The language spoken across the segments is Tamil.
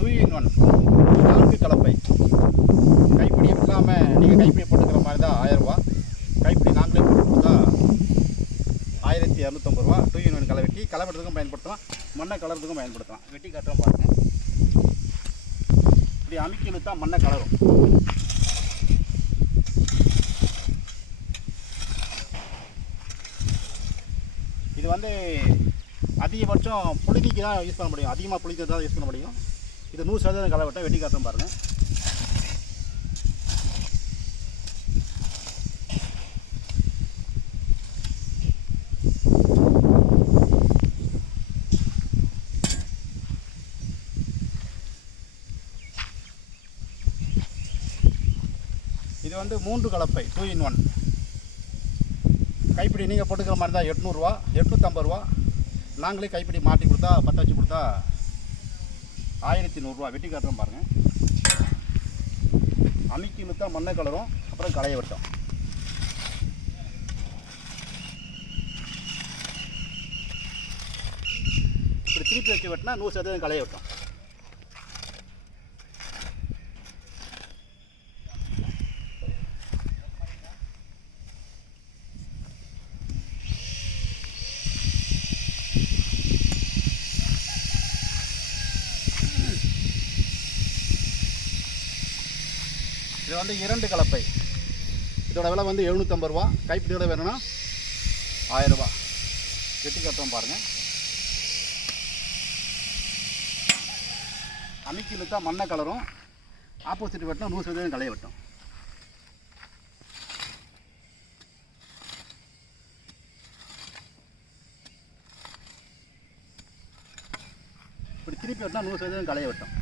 2-in-1 4 கலப்பை. கைப்பிடி இல்லாமல் நீங்கள் கைப்பிடி போட்டுக்கிற மாதிரி தான் 1000 ரூபா. கைப்பிடி நாங்களே போட்டு கொடுத்தா 1250 ரூபா. 2-in-1 களை வெட்டி களை வெட்டுறதுக்கும் பயன்படுத்தலாம், மண்ணை கலர்றதுக்கும் பயன்படுத்தலாம். வெட்டி காட்டுறோம் பாருங்கள். இப்படி அமுக்கி இழுத்தா மண்ணை கலரும். இது வந்து அதிகபட்சம் புழுதிக்கு தான் யூஸ் பண்ண முடியும், அதிகமாக புழுதி தான் யூஸ் பண்ண முடியும். இது 100% களை வெட்ட வெட்டி காட்டுறோம் பாருங்கள். இது வந்து 3 கலப்பை 2-in-1. கைப்பிடி நீங்கள் போட்டுக்கிற மாதிரி தான் 800 ரூபா, 850 ரூபா. நாங்களே கைப்பிடி மாட்டி கொடுத்தா பற்ற வச்சு கொடுத்தா 1100 ரூபா. வெட்டி காட்டுறோம் பாருங்கள். அமுக்கி இழுத்தா மண்ணை கலரும், அப்புறம் களைய வெட்டும். இப்படி திருப்பி வச்சு வெட்டினா 100% களைய வெட்டும். இது வந்து 2 கலப்பை. இதோட விலை வந்து 750 ரூபா. கைப்பிடியோட வேணும்னா 1000 ரூபா. வெட்டி கட்டுறோம் பாருங்கள். அமுக்கி இழுத்தா மண்ணை கலரும், ஆப்போசிட் வெட்டினா 100% களைய வெட்டும். இப்படி திருப்பி வெட்டினா 100% களைய வெட்டும்.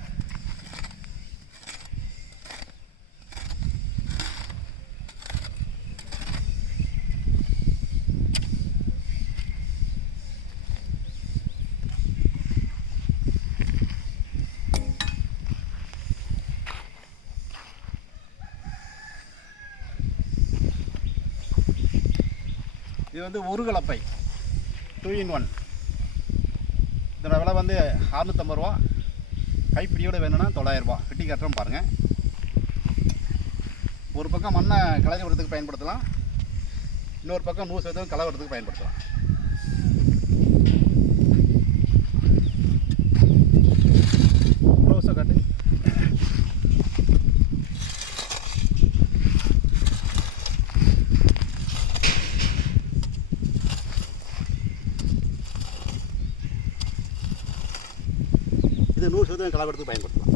இது வந்து 1 கலப்பை 2-in-1. இதோட விலை வந்து 650 ரூபா. கைப்பிடியோடு வேணும்னா 900 ரூபா. வெட்டி கட்டுறோம் பாருங்கள். ஒரு பக்கம் மண்ணை கலரி விடுறதுக்கு பயன்படுத்தலாம், இன்னொரு பக்கம் 100% களை விடுறதுக்கு பயன்படுத்தலாம். க்ளோஸாக காட்டு. இது 100% களை வெட்டுறதுக்கு பயன்படுத்தலாம்.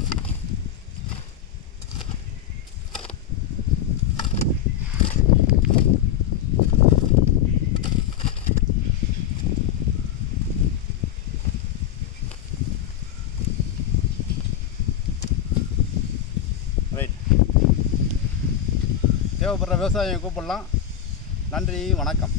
ரைட். தேவைப்படுற விவசாயியை கூப்பிடலாம். நன்றி, வணக்கம்.